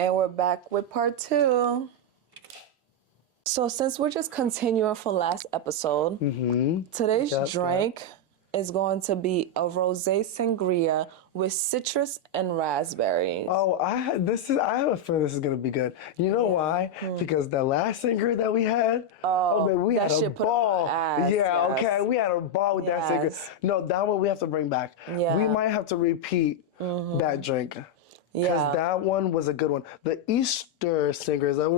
And we're back with part 2. So since we're just continuing from last episode, today's drink is going to be a rosé sangria with citrus and raspberries. Oh, I have a feeling this is gonna be good. You know why? Because the last sangria that we had, man, we had a ball. We had a ball with that sangria. No, that one we have to bring back. We might have to repeat that drink. Because that one was a good one. The Easter singers, it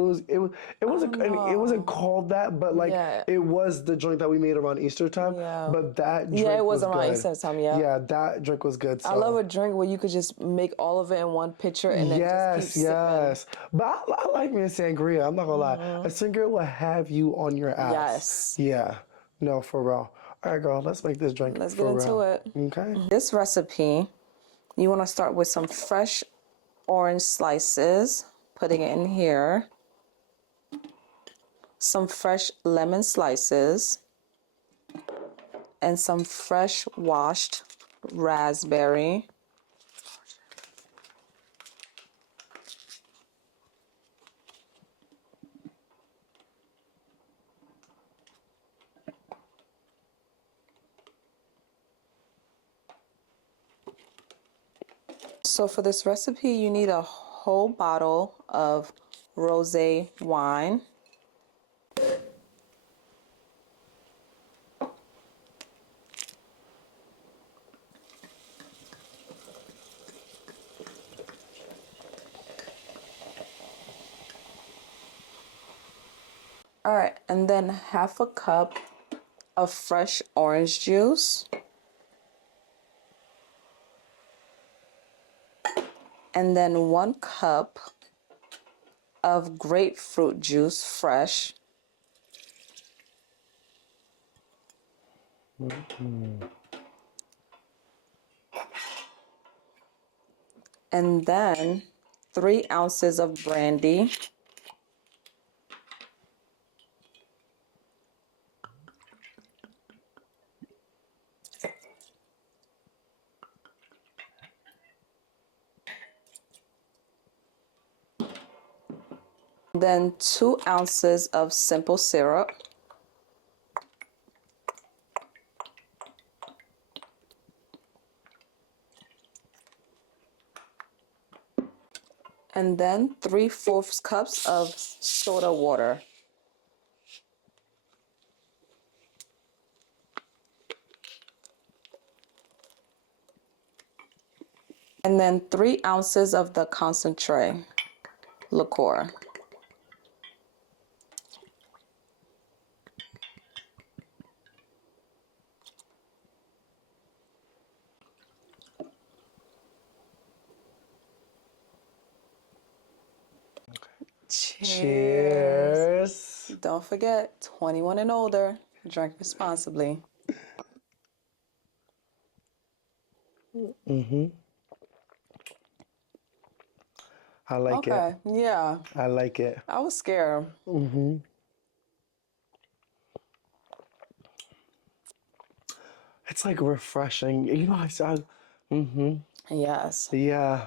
wasn't called that, but like it was the drink that we made around Easter time. But that drink it was around good. Easter time. Yeah, that drink was good. So. I love a drink where you could just make all of it in one pitcher and then just keep sipping. But I like me a sangria. I'm not gonna lie. A sangria will have you on your ass. Yeah. No, for real. All right, girl. Let's make this drink. Let's get into it. Okay. This recipe, you want to start with some fresh orange slices, putting it in here, some fresh lemon slices, and some fresh washed raspberry. So for this recipe, you need a whole bottle of rosé wine. All right, and then half a cup of fresh orange juice. And then 1 cup of grapefruit juice, fresh. And then 3 ounces of brandy. Then 2 ounces of simple syrup. And then 3/4 cups of soda water. And then 3 ounces of the concentrate liqueur. Cheers. Don't forget, 21 and older. Drink responsibly. I like it. Okay, yeah. I like it. I was scared. It's like refreshing. You know, Yes. Yeah.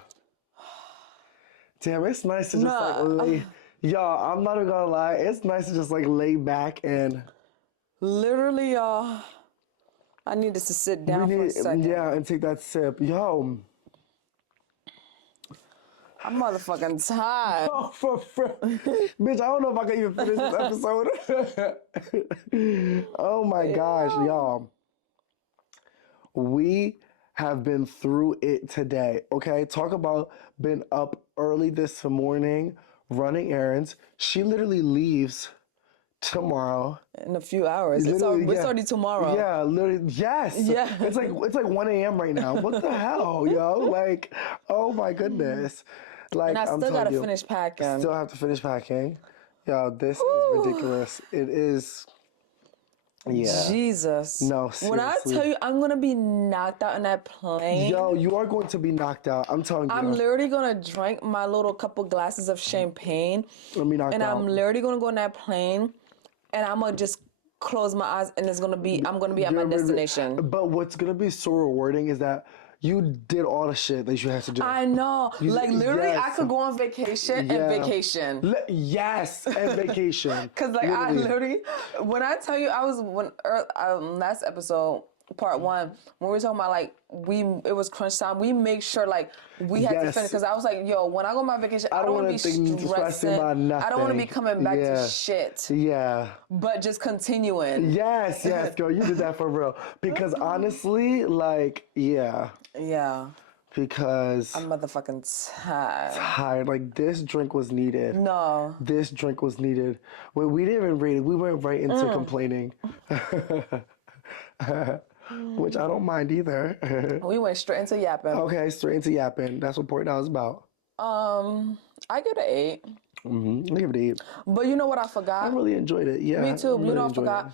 Damn, it's nice to just like lay. Y'all, I'm not even gonna lie. It's nice to just like lay back and. Literally, y'all. I needed to sit down for a second. Yeah, and take that sip. Yo. I'm motherfucking tired. Oh, bitch, I don't know if I can even finish this episode. Oh my gosh, y'all. We have been through it today, okay? Talk about been up early this morning, running errands. She literally leaves tomorrow. In a few hours. It's already tomorrow. Yeah, literally, yes. Yeah. It's like 1 a.m. right now. What the hell, yo? Like, oh my goodness. Like, And I still gotta finish packing. Still have to finish packing. Yo, this is ridiculous. It is. Yeah. Jesus. No, seriously. When I tell you I'm gonna be knocked out in that plane. Yo, you are going to be knocked out. I'm telling you. I'm literally gonna drink my little couple glasses of champagne. Let me knock out. And I'm literally gonna go on that plane and I'm gonna just close my eyes and I'm gonna be at my destination. But what's gonna be so rewarding is that You did all the shit that you had to do. I know. Literally, yes. I could go on vacation and vacation. Yes, and vacation. Because I literally, when I tell you, last episode, part 1, when we were talking about it was crunch time, we make sure we had to finish. Because I was like, yo, when I go on my vacation, I don't want to be stressing about nothing. I don't want to be coming back to shit. Yeah. But just continuing. Yes, girl, you did that for real. Because honestly, yeah. Yeah. Because I'm motherfucking tired. Like, this drink was needed. No. This drink was needed. Well, we didn't even rate it. We went right into complaining. Which I don't mind either. We went straight into yapping. Okay, straight into yapping. That's what Point Now is about. I give it an 8. I give it an 8. But you know what I forgot? I really enjoyed it. Yeah. Me too. Really I forgot.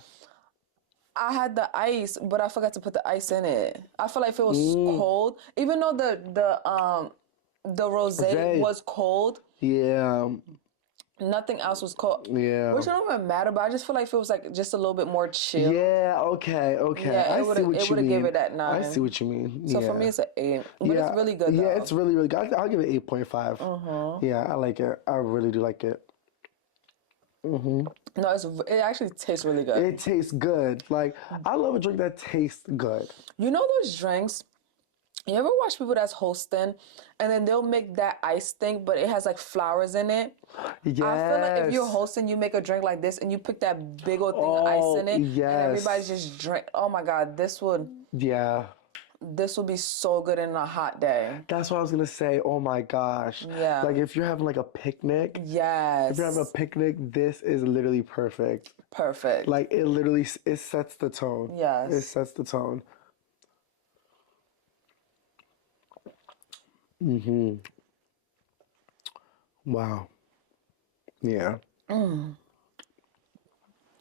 I had the ice, but I forgot to put the ice in it. I feel like if it was cold, even though the rosé was cold. Yeah. Nothing else was cold. Yeah. Which don't even matter, but I just feel like if it was just a little bit more chill. Yeah, okay. Yeah, I see what you mean. It would have given it that 9. I see what you mean. So for me, it's an 8. But it's really good, though. Yeah, it's really, really good. I'll give it 8.5. Yeah, I like it. I really do like it. No, it actually tastes really good. It tastes good. I love a drink that tastes good. You know those drinks? You ever watch people that's hosting and then they'll make that ice thing, but it has flowers in it? Yes. I feel like if you're hosting, you make a drink like this and you put that big old thing of ice in it. Yes. And everybody just drink. Oh my God, this would be so good in a hot day. That's what I was going to say. Oh my gosh. Yeah. If you're having a picnic. Yes. If you're having a picnic, this is literally perfect. Perfect. It literally, it sets the tone. Yes. It sets the tone. Wow. Yeah. I'm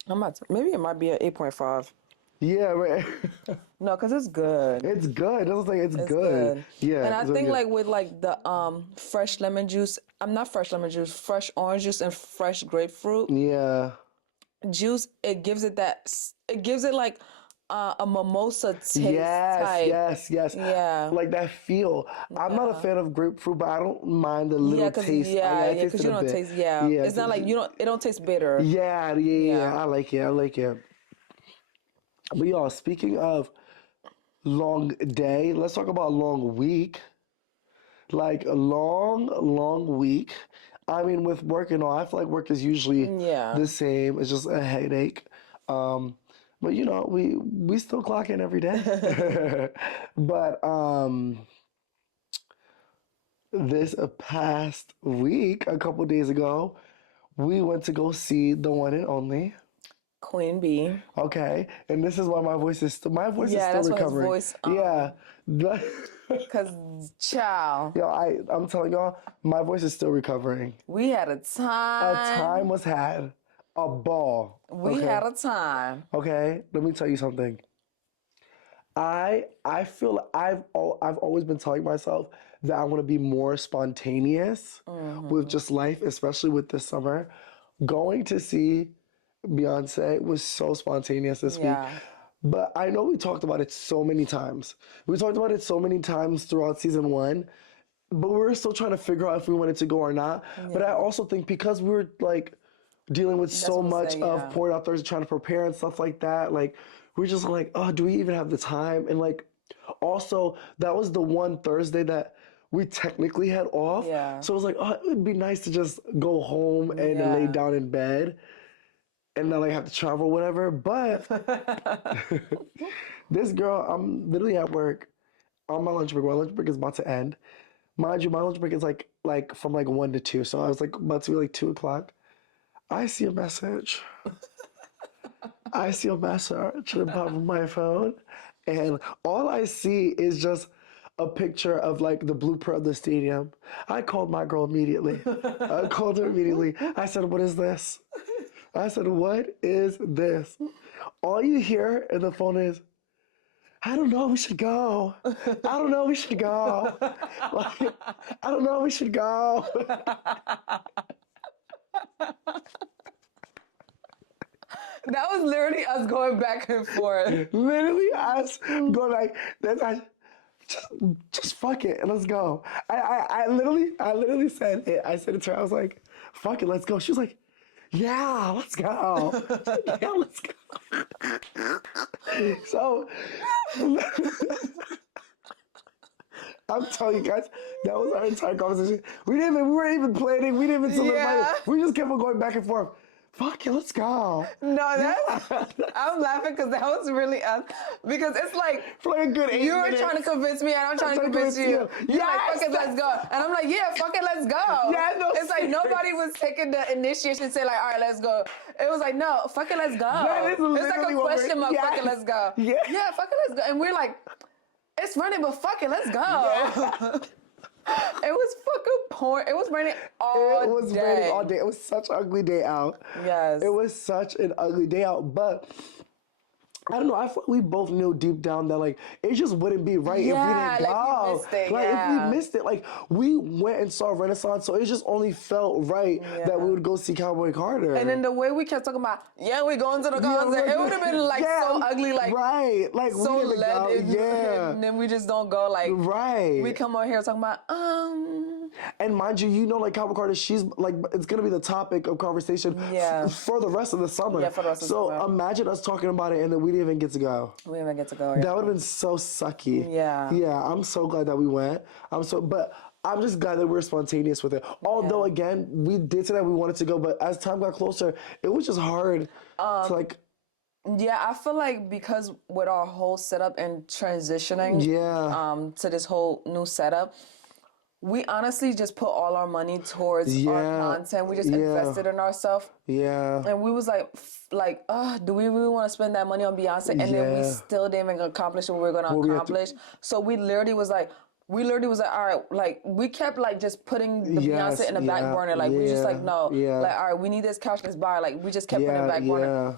about to, maybe it might be an 8.5. Yeah, right. No, because it's good. It's good. It was it's good. Yeah. And I think with the fresh lemon juice, not fresh lemon juice, fresh orange juice and fresh grapefruit. Yeah. Juice, it gives it a mimosa taste type. Yes. Yeah. That feel. I'm not a fan of grapefruit, but I don't mind the little taste. Yeah, because you don't taste. Yeah. It's not it don't taste bitter. Yeah. I like it. But y'all, speaking of long day, let's talk about long week. A long week. I mean, with work and all, I feel like work is usually the same. It's just a headache. But we still clock in every day. But this past week, a couple days ago, we went to go see the one and only Queen Bey. Okay, and this is why my voice is still recovering. Why his voice. Cause child. Yo, I'm telling y'all, my voice is still recovering. We had a time. A time was had. A ball. We had a time. Okay, let me tell you something. I feel I've always been telling myself that I want to be more spontaneous with just life, especially with this summer. Going to see Beyonce was so spontaneous this week. But I know we talked about it so many times. We talked about it so many times throughout season 1, but we were still trying to figure out if we wanted to go or not. But I also think because we were dealing with so much of Point Out Thursday, trying to prepare and stuff like that, we're just oh, do we even have the time? And also that was the one Thursday that we technically had off. So it was oh, it would be nice to just go home and lay down in bed and not have to travel or whatever. But this girl, I'm literally at work on my lunch break. My lunch break is about to end. Mind you, my lunch break is from 1 to 2. So I was about to be 2 o'clock. I see a message. I see a message in the bottom of my phone. And all I see is just a picture of the blueprint of the stadium. I called my girl immediately. I called her immediately. I said, what is this? I said, what is this? All you hear in the phone is, I don't know, we should go. I don't know, we should go. I don't know, we should go. That was literally us going back and forth. Literally us going just fuck it, let's go. I literally said it. I said it to her. I was like, fuck it, let's go. She was like, yeah, let's go. Yeah, let's go. So, I'm telling you guys, that was our entire conversation. We weren't even planning. We didn't even celebrate. We just kept on going back and forth. Fuck it, let's go. No, I'm laughing because that was really us. Because it's like, for like a good 8 you were minutes. trying to convince me and I'm trying to convince you. You're like, fuck it, let's go. And I'm like, yeah, fuck it, let's go. Yeah, no, it's like nobody was taking the initiation and say like, all right, let's go. It was like, no, fuck it, let's go. That is it's like a question mark, fuck it, let's go. Yeah, fuck it, let's go. And we're like, it's raining, but fuck it, let's go. Yeah. It was fucking pouring. It was raining all day. It was raining all day. It was such an ugly day out. Yes. It was such an ugly day out. But I don't know. I feel like we both knew deep down that like it just wouldn't be right if we didn't go. We missed it, like if we missed it, like we went and saw Renaissance, so it just only felt right that we would go see Cowboy Carter. And then the way we kept talking about, we're going to the concert, it would have been like so ugly, like like so we didn't let go. it, and then we just don't go. Like we come on here talking about And mind you, like Cowboy Carter, she's like it's gonna be the topic of conversation for the rest of the summer. Yeah, for the rest of the summer. So imagine us talking about it and then we didn't even get to go. We didn't even get to go. That would have been so sucky. Yeah. Yeah, I'm so glad that we went. But I'm just glad that we were spontaneous with it. Although again, we did say that we wanted to go, but as time got closer, it was just hard to like. Yeah, I feel like because with our whole setup and transitioning to this whole new setup, we honestly just put all our money towards our content. We just invested in ourselves. Yeah. And we was like, do we really want to spend that money on Beyonce? And then we still didn't even accomplish what we were going to accomplish. So we literally was like, all right, like, we kept, like, just putting the Beyonce in the back burner. Like, we just, like, no. Like, all right, we need this couch, this bar. Like, we just kept putting it in the back burner.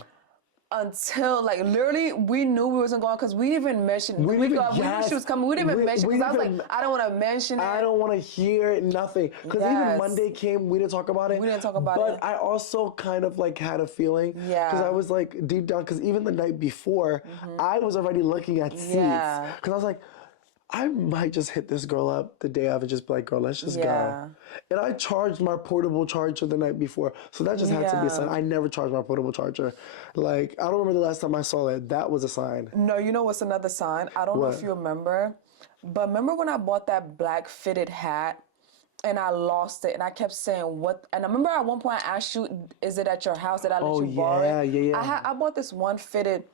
Until, like, literally, we knew we wasn't going because we even mentioned, we knew she was coming. We didn't even mention because I was like, I don't want to mention it. I don't want to hear nothing. Because even Monday came, we didn't talk about it. We didn't talk about it. But I also kind of, like, had a feeling. Yeah. Because I was, like, deep down, because even the night before, I was already looking at seats. Because I was like, I might just hit this girl up the day of and just be like, girl, let's just go. And I charged my portable charger the night before. So that just had to be a sign. I never charged my portable charger. Like, I don't remember the last time I saw it. That was a sign. No, you know what's another sign? I don't know if you remember. But remember when I bought that black fitted hat and I lost it and I kept saying, what? And I remember at one point I asked you, is it at your house? Did I let you borrow it? Yeah. I bought this one fitted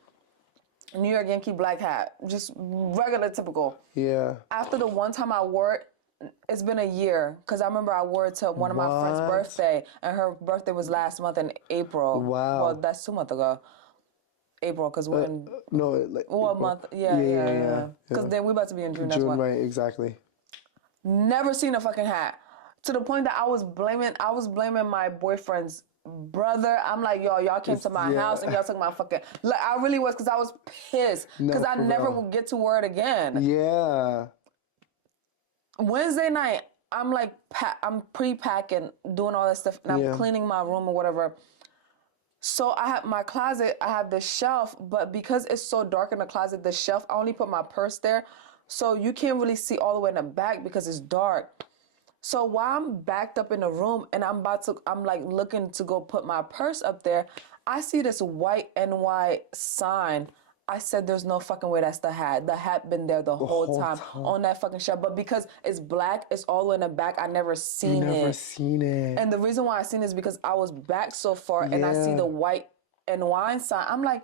New York Yankee black hat, just regular, typical. Yeah. After the one time I wore it, it's been a year, because I remember I wore it to one of my friend's birthday, and her birthday was last month in April. Wow. Well, that's 2 months ago. April, because we're in... No, like... Well, a month, yeah. Because then we're about to be in June, that's why. June, right, exactly. Never seen a fucking hat. To the point that I was blaming my boyfriend's brother. I'm like, y'all came to my house and y'all took my fucking... Like, I really was, because I was pissed. Because I never would get to wear it again. Yeah. Wednesday night, I'm like, I'm pre-packing, doing all that stuff, and I'm cleaning my room or whatever. So I have my closet, I have the shelf, but because it's so dark in the closet, the shelf, I only put my purse there. So you can't really see all the way in the back because it's dark. So while I'm backed up in the room and I'm like looking to go put my purse up there, I see this white NY sign. I said, there's no fucking way that's the hat. The hat been there the whole time on that fucking shelf. But because it's black, it's all the way in the back, I never seen it. Never seen it. And the reason why I seen it is because I was back so far and I see the white NY sign. I'm like,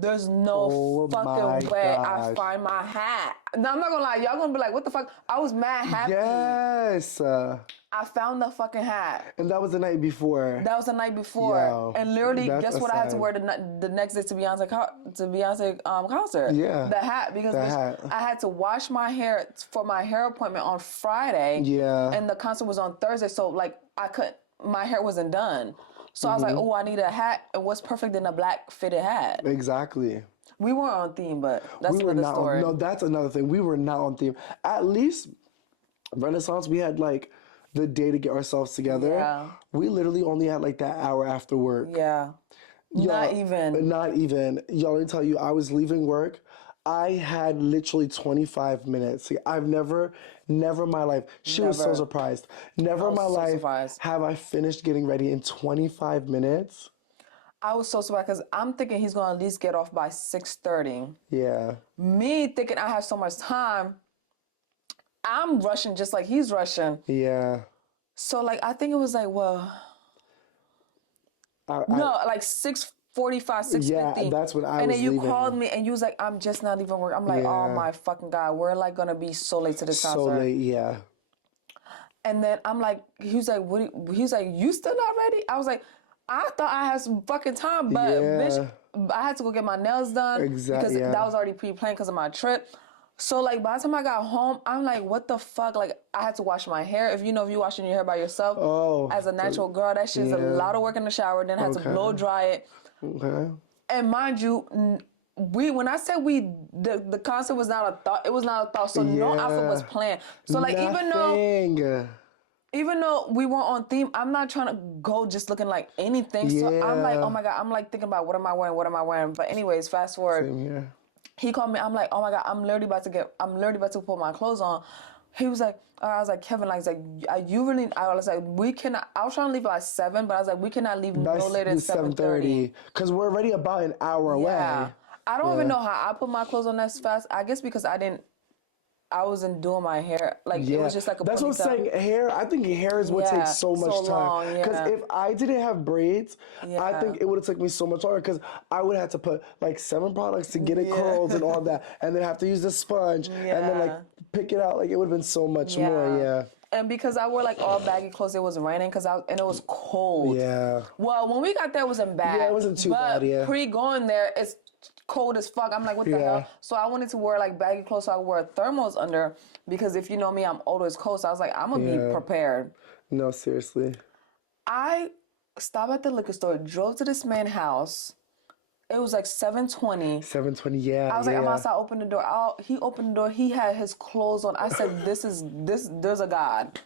there's no fucking way I find my hat. Now, I'm not gonna lie, y'all gonna be like, what the fuck? I was mad happy. Yes. I found the fucking hat. And that was the night before. That was the night before. Yo, and literally, guess what I had to wear the next day to Beyonce concert? Yeah. The hat. Because I had to wash my hair for my hair appointment on Friday. Yeah. And the concert was on Thursday, so like my hair wasn't done. So I was like, oh, I need a hat. And what's perfect in a black fitted hat? Exactly. We weren't on theme, but that's another story. No, that's another thing. We were not on theme. At least Renaissance, we had like the day to get ourselves together. Yeah. We literally only had like that hour after work. Yeah. Not even. Y'all, let me tell you, I was leaving work. I had literally 25 minutes. See, I've never in my life. She was so surprised. Never in my life have I finished getting ready in 25 minutes. I was so surprised because I'm thinking he's going to at least get off by 6:30. Yeah. Me thinking I have so much time, I'm rushing just like he's rushing. Yeah. So, like, I think it was like, well, like 6:45, 6:50. Yeah, that's when I was And then you leaving. called me and you was like, I'm just not leaving work. I'm like, oh my fucking God, we're like going to be so late to this concert. So late, yeah. And then I'm like, he was like, you still not ready? I was like, I thought I had some fucking time, but bitch, I had to go get my nails done. Exactly. Because that was already pre-planned because of my trip. So, like, by the time I got home, I'm like, what the fuck? Like, I had to wash my hair. If you washing your hair by yourself, as a natural girl, that shit's a lot of work in the shower. Then I had to blow dry it. Okay. And mind you, when I said the concert was not a thought, it was not a thought. So no outfit was planned. So, like, even though we weren't on theme, I'm not trying to go just looking like anything. So I'm like, oh my God, I'm like thinking about what am I wearing? But anyways, fast forward. He called me. I'm like, oh my God, I'm literally about to put my clothes on. He was like, I was like, Kevin, like, you really? I was like, we cannot. I was trying to leave by 7, but I was like, we cannot leave no later than 7:30. Because we're already about an hour away. I don't even know how I put my clothes on that fast. I guess because I wasn't doing my hair. Like, it was just like a That's what I'm saying. Hair, I think hair is what takes so much time. Because if I didn't have braids, I think it would have taken me so much longer because I would have to put like 7 products to get it curled and all that. And then have to use the sponge and then like pick it out. Like, it would have been so much more, And because I wore like all baggy clothes, it was raining and it was cold. Yeah. Well, when we got there, it wasn't bad. Yeah, it wasn't too bad, But pre-going there, it's cold as fuck. I'm like, what the hell? So I wanted to wear like baggy clothes, so I wore thermals under because if you know me, I'm old as cold. So I was like, I'm gonna be prepared. No, seriously. I stopped at the liquor store, drove to this man's house. It was like 7:20. 7:20, yeah. I was like, I'm outside, open the door. He opened the door. He had his clothes on. I said, there's a God.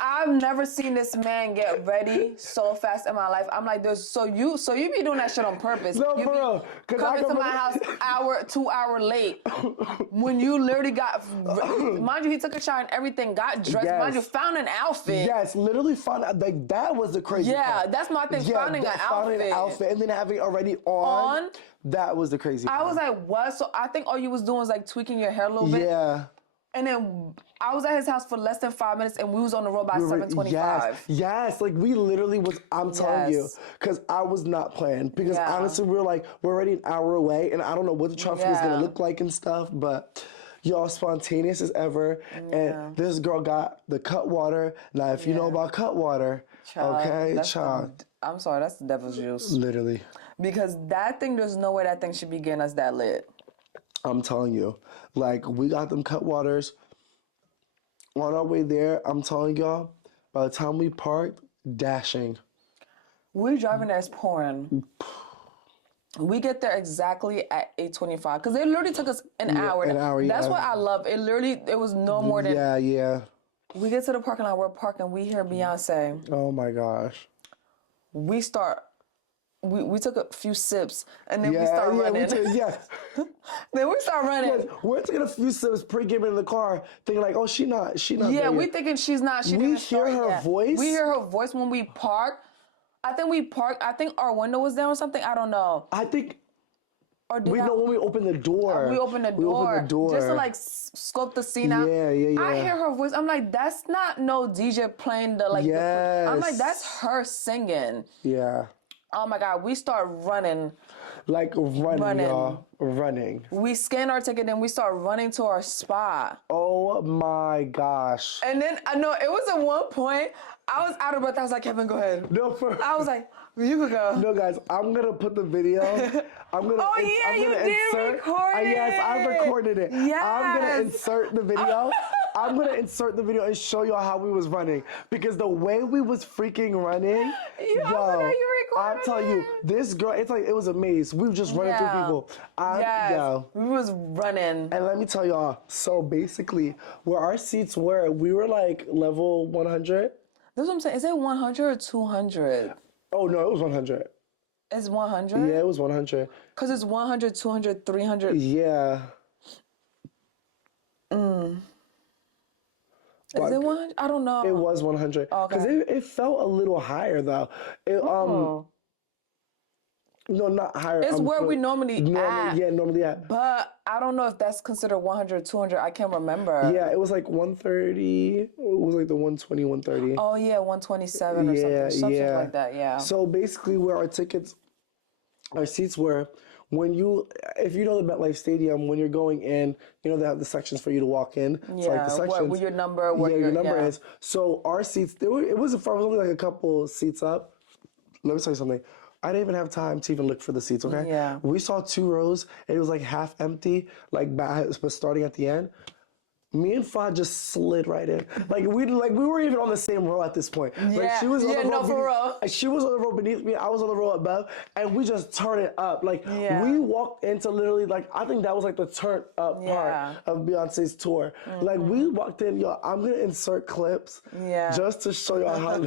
I've never seen this man get ready so fast in my life. I'm like, so you be doing that shit on purpose. No, you for real. Coming to my house 2 hour late. When you literally mind you, he took a shower and everything, got dressed. Mind you, found an outfit. Yes, literally found, like, that was the crazy part. That's my thing, finding an outfit. And then having it already on. That was the crazy part. I was like, what? So I think all you was doing was like tweaking your hair a little bit. Yeah. And then I was at his house for less than 5 minutes, and we was on the road by 7:25. Yes, like we literally was. I'm telling you, because I was not playing. Because honestly, we're already an hour away, and I don't know what the traffic is gonna look like and stuff. But y'all spontaneous as ever, and this girl got the cut water. Now, if you know about cut water, child. I'm sorry, that's the devil's juice. Literally. Because that thing, there's no way that thing should be getting us that lit. I'm telling you, like, we got them cut waters on our way there. I'm telling y'all, by the time we parked, dashing. We're driving there, it's pouring. We get there exactly at 8:25 because it literally took us an hour. An hour, That's what I love. It was no more than. Yeah. We get to the parking lot, we're parking, we hear Beyonce. Oh my gosh. We took a few sips and then we start running. Then we start running. Yes, we're taking a few sips pre-game in the car, thinking like, oh, she not. Yeah, we thinking she's not. We hear her voice. We hear her voice when we park. I think our window was down or something. I don't know. I think. We know when we opened the door. We opened the door. Just to like scope the scene out. Yeah. I hear her voice. I'm like, that's not no DJ playing the like. Yes. I'm like, that's her singing. Yeah. Oh my God, we start running. Like running, y'all. Running. We scan our ticket and we start running to our spot. Oh my gosh. And then, I know, it was at one point, I was out of breath. I was like, Kevin, go ahead. I was like, you could go. No, guys, I'm going to put the video. I'm gonna record it. Yes, I recorded it. Yes. I'm going to insert the video. I'm going to insert the video and show y'all how we was running. Because the way we was freaking running, I'm telling you, this girl, it's like, it was a maze. We were just running through people. We was running. And let me tell y'all, so basically, where our seats were, we were like level 100. That's what I'm saying. Is it 100 or 200? Oh, no, it was 100. It's 100? Yeah, it was 100. Because it's 100, 200, 300. Yeah. Is it 100? I don't know. It was 100. Because it felt a little higher, though. No, not higher. It's where we normally at. Yeah, normally at. But I don't know if that's considered 100, 200. I can't remember. Yeah, it was like 130. It was like the 120, 130. Oh, yeah, 127 or something like that, yeah. So basically where our seats were, if you know the MetLife Stadium, when you're going in, you know, they have the sections for you to walk in. Yeah, so like the sections, where your number, your number is. So our seats, it was only like a couple seats up. Let me tell you something. I didn't even have time to even look for the seats, okay? Yeah. We saw 2 rows, and it was like half empty, but starting at the end. Me and Fa just slid right in. We were even on the same row at this point. Yeah, she was on the row for real. She was on the row beneath me, I was on the row above, and we just turned it up. We walked into literally, I think that was the turn up part of Beyonce's tour. We walked in, I'm gonna insert clips just to show y'all how.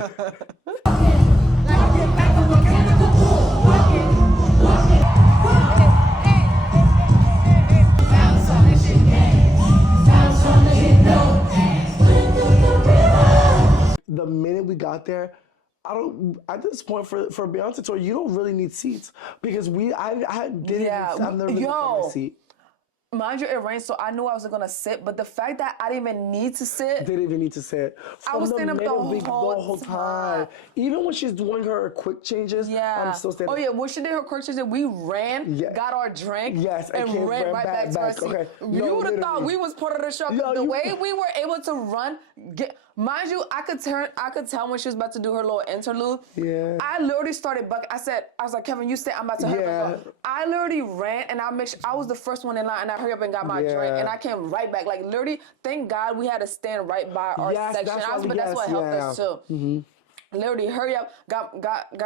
The minute we got there, at this point for Beyonce tour, you don't really need seats because I've never been in my seat. Mind you, it rained, so I knew I wasn't gonna sit. But the fact that I didn't even need to sit, didn't even need to sit. I was standing up the whole time. Even when she's doing her quick changes, I'm still standing. Oh yeah, when she did her quick changes, we ran, got our drink, and ran right back to our seat. Okay. You would have thought we was part of the show. The way we were able to run, mind you, I could tell when she was about to do her little interlude. Yeah. I literally started bucking. I was like, Kevin, you stay. I'm about to hurry up. I literally ran, and I was the first one in line, and I hurry up and got my drink, and I came right back. Literally, thank God we had to stand right by our section. That's what helped us too. Mm-hmm. Literally, hurry up, got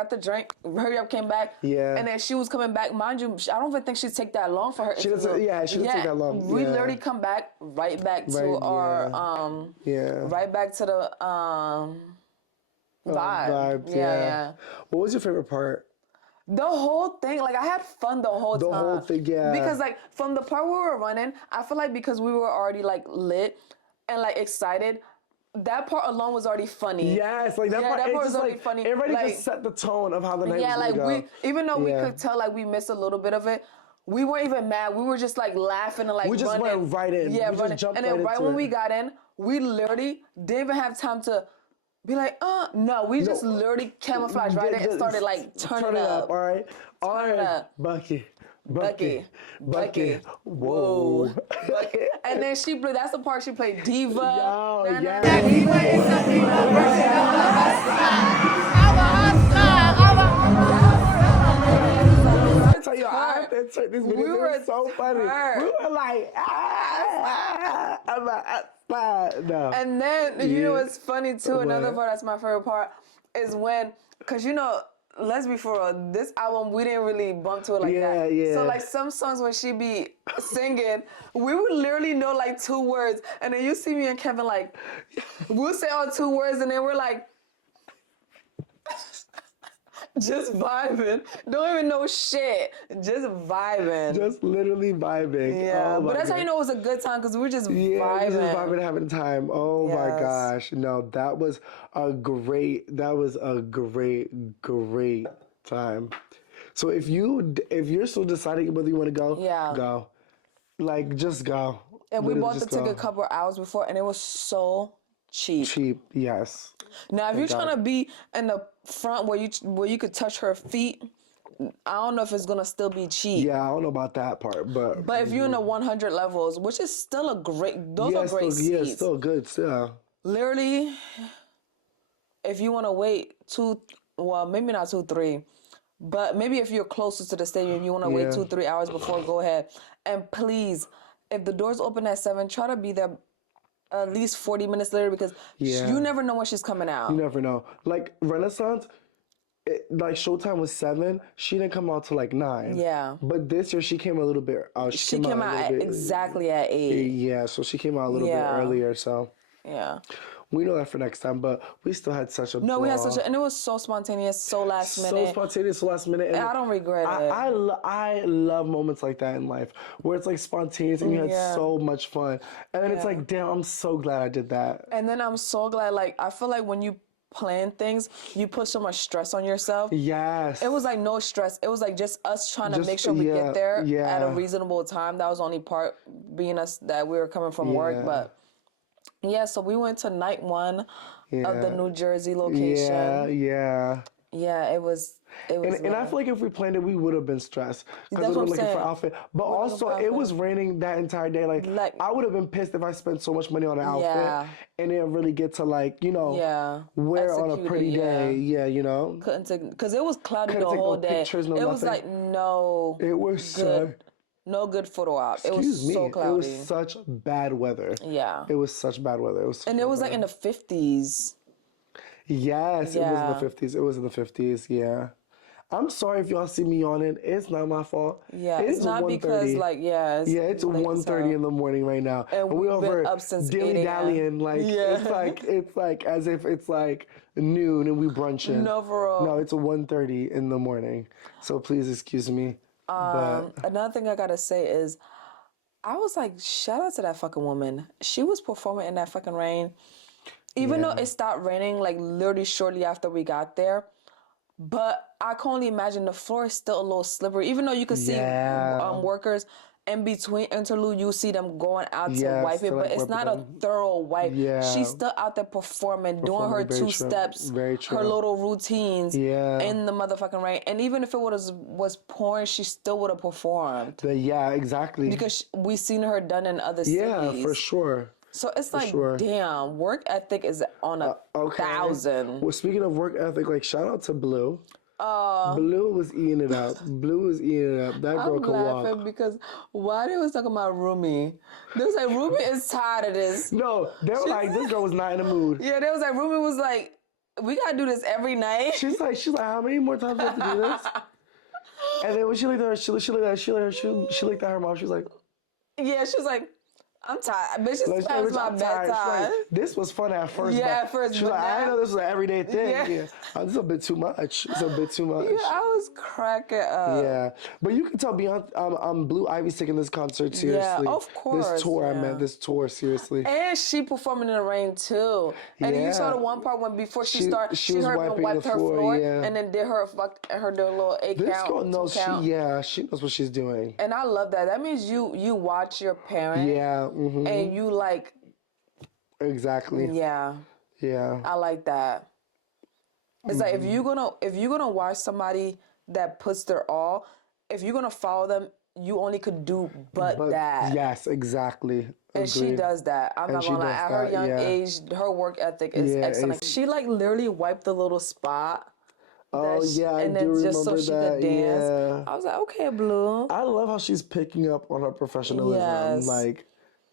the drink, hurry up, came back. Yeah. And then she was coming back. Mind you, I don't even think she'd take that long for her. She didn't take that long. We literally come back right back to our right back to the vibe. Yeah. What was your favorite part? The whole thing, I had fun the whole time. The whole thing, yeah. Because from the part where we were running, I feel like because we were already lit and excited, that part alone was already funny. Yes, that part was already funny. It already just set the tone of how the night was gonna go. Even though we could tell we missed a little bit of it, we weren't even mad. We were just laughing and we just running. went right in. Yeah, we running. Just jumped and then right when it. we got in, we literally didn't even have time to be no. We just literally camouflaged right in and started turning up. All right. Bucky. Whoa. Bucky. And then that's the part she played Diva. Yo, yeah. I tell you, I have to insert this video. It was so funny. We were like, no. And then, you know what's funny too? Another part that's my favorite part is when, because let's be for real, this album, we didn't really bump to it that. Yeah. So, some songs when she be singing, we would literally know, 2 words. And then you see me and Kevin, we'll say all 2 words, and then we're just vibing. Don't even know shit. Just vibing. Just literally vibing. Yeah, but that's how you know it was a good time, because we were just vibing. Yeah, just vibing, having time. Oh my gosh. No, that was a great time. So if you're still deciding whether you want to go, go. Just go. And we bought the ticket a couple of hours before, and it was so cheap. Yes. Now, if you're trying to be in the front where you could touch her feet, I don't know if it's gonna still be cheap. Yeah, I don't know about that part, but if you're in the 100 levels, which is still are great seats. Yeah, still good, still. Literally, if you want to wait maybe not 2-3, but maybe if you're closer to the stadium, you want to wait 2-3 hours before, go ahead. And please, if the doors open at 7, try to be there at least 40 minutes later, because you never know when she's coming out. You never know. Renaissance, showtime was 7. She didn't come out till 9. Yeah. But this year she came a little bit. She came out exactly at 8. Yeah, so she came out a little bit earlier. So. Yeah. We know that for next time, but we still had such a No, ball. we had and it was so spontaneous, so last minute. So spontaneous, so last minute. And I don't regret it. I love moments like that in life where it's like spontaneous and you had so much fun. And then it's like, damn, I'm so glad I did that. And then I'm so glad, like, I feel like when you plan things, you put so much stress on yourself. Yes. It was like no stress. It was like just us trying to make sure we get there at a reasonable time. That was the only part being us that we were coming from work. But yeah, so we went to night 1 of the New Jersey location. Yeah, it was. And I feel like if we planned it, we would have been stressed because we were looking for outfit. But also, it was raining that entire day. Like I would have been pissed if I spent so much money on an outfit and didn't really get to wear on a pretty day. Yeah, you know. Couldn't take because it was cloudy the whole day. Pictures, no it nothing. Was like no. It was good. No good photo op. It was so cloudy. It was such bad weather. Yeah. It was such bad weather. It was. And it was like in the 50s. Yes, it was in the 50s. It was in the 50s, yeah. I'm sorry if y'all see me yawning. It's not my fault. Yeah, it's not because, like, it's 1:30 in the morning right now. And we've been up since 8 a.m. dilly-dallying. Like, it's like as if it's like noon and we brunching. No, for real. No, it's 1:30 in the morning. So please excuse me. Another thing I gotta say is, I was like, shout out to that fucking woman. She was performing in that fucking rain. Even though it stopped raining, like, literally shortly after we got there. But I can only imagine the floor is still a little slippery. Even though you could see workers in between interlude, you see them going out to wipe it. But it's not a thorough wipe. Yeah. She's still out there performing doing her two steps, her little routines in the motherfucking rain. And even if it was pouring, she still would have performed. Yeah, exactly. Because we seen her done in other cities. Yeah, for sure. So it's like, damn, work ethic is on 1,000. Well, speaking of work ethic, like, shout out to Blue. Blue was eating it up. That girl could walk. I'm laughing because why they was talking about Rumi? They was like, Rumi is tired of this. No, they were like, this girl was not in the mood. Yeah, they was like, Rumi was like, we gotta do this every night. She's like, how many more times do we have to do this? And then when she looked at her, she looked at her mom. She was like, yeah, she was like, I'm tired. Bitch, it's past my bedtime. Like, this was fun at first. Yeah, at first. She's like, I know this was an everyday thing. Yeah. This is a bit too much. It's a bit too much. Yeah, I was cracking up. Yeah. But you can tell Beyonce, Blue Ivy's taking this concert seriously. Yeah, of course. This tour, this tour, seriously. And she performing in the rain, too. And you saw the one part when before she started, she wiped her floor and then did her little 8 count. This girl knows, she knows what she's doing. And I love that. That means you watch your parents. Yeah. Mm-hmm. And you like. Exactly. Yeah. Yeah. I like that. It's like if you're gonna watch somebody that puts their all, if you're gonna follow them, you only could do but that. Yes, exactly. And she does that. I'm not gonna lie. At her young age, her work ethic is excellent. She like literally wiped the little spot. Oh yeah, and then just so she could dance. Yeah. I was like, okay, Blue. I love how she's picking up on her professionalism. Yes. Like,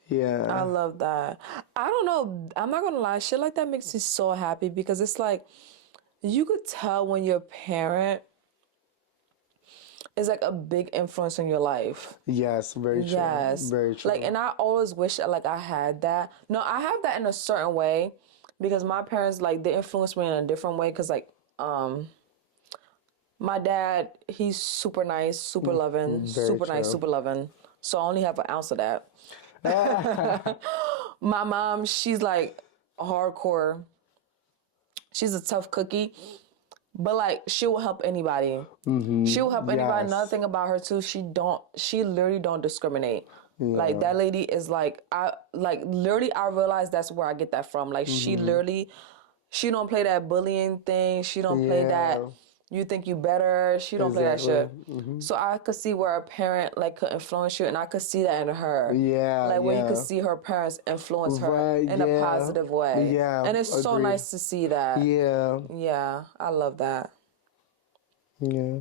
yeah. I love that. I don't know. I'm not gonna lie. Shit like that makes me so happy because it's like you could tell when your parent is like a big influence in your life. Yes, very true. Yes, very true. Like, and I always wish like I had that. No, I have that in a certain way because my parents like they influenced me in a different way. Cause like, my dad, he's super nice, super loving, nice, super loving. So I only have an ounce of that. My mom, she's like hardcore. She's a tough cookie, but like she will help anybody. Mm-hmm. She will help anybody. Another thing about her too, she literally don't discriminate. Yeah. Like that lady is like I realize that's where I get that from. Like she don't play that bullying thing. She don't play that. You think you better. She don't play that shit. Mm-hmm. So I could see where a parent like could influence you, and I could see that in her. Yeah, like where you could see her parents influence her in a positive way. Yeah, and it's so nice to see that. Yeah, yeah, I love that. Yeah.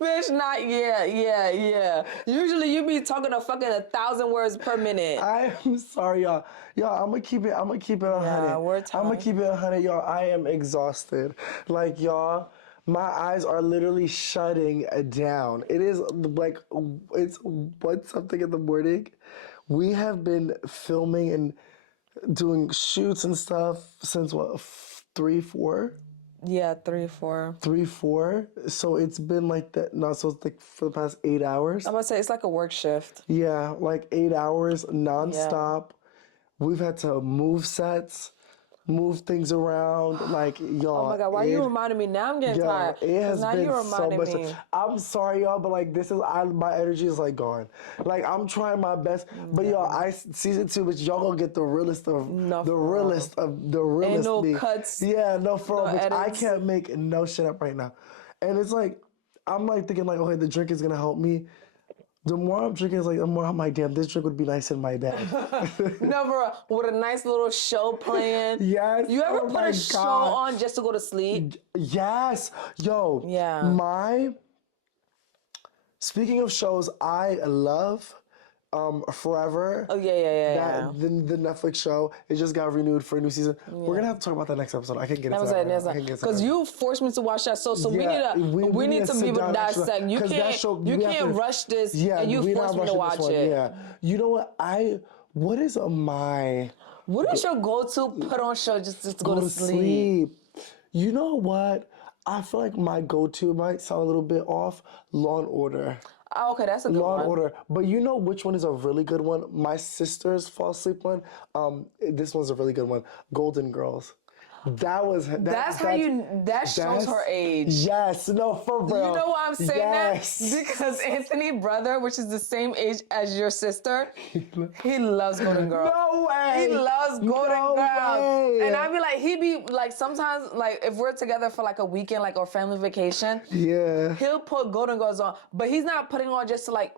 Bitch, not yeah. Usually you be talking a fucking 1,000 words per minute. I'm sorry, y'all. Y'all, I'm gonna keep it 100. I'm gonna keep it 100, y'all. I am exhausted. Like, y'all, my eyes are literally shutting down. It is like it's 1 something in the morning. We have been filming and doing shoots and stuff since what, 3, 4? Yeah, 3, 4. 3, 4. So it's been like that. No, so it's like for the past 8 hours. I'm gonna say it's like a work shift. Yeah, like 8 hours nonstop. We've had to move sets, move things around. Like, y'all. Oh my God, why you reminding me? Now I'm getting tired. It has now been you're so reminding much. me. I'm sorry, y'all, but like my energy is like gone. Like I'm trying my best, but y'all, season 2, but y'all gonna get the realest of the realest of the realest. Ain't no me. cuts. Yeah, no for no bitch. I edits. can't make no shit up right now, and it's like I'm like thinking like, okay, the drink is gonna help me. The more I'm drinking, it's like the more I'm like, damn, this drink would be nice in my bed. Never with a nice little show playing. Yes. You ever put a show on just to go to sleep? Yes. Yo. Yeah. Speaking of shows, I love Forever. Oh yeah. The Netflix show. It just got renewed for a new season. We're gonna have to talk about that next episode. I can't get into that right now. Because you forced me to watch that show, so we need to be able to dissect. You can't rush this, and you forced me to watch it. Yeah. You know what? What is your go-to put on show just to go to sleep? You know what? I feel like my go-to might sound a little bit off. Law and Order. Oh, okay, that's a good one. Law and Order. But you know which one is a really good one? My sister's fall asleep one. This one's a really good one. Golden Girls. That shows her age. Yes, no, for real. You know why I'm saying that? Because Anthony's brother, which is the same age as your sister, he loves Golden Girls. No way. He loves Golden Girls. Way. And I'd be like, he'd be like, sometimes, like, if we're together for like a weekend, like, or family vacation, he'll put Golden Girls on, but he's not putting on just to like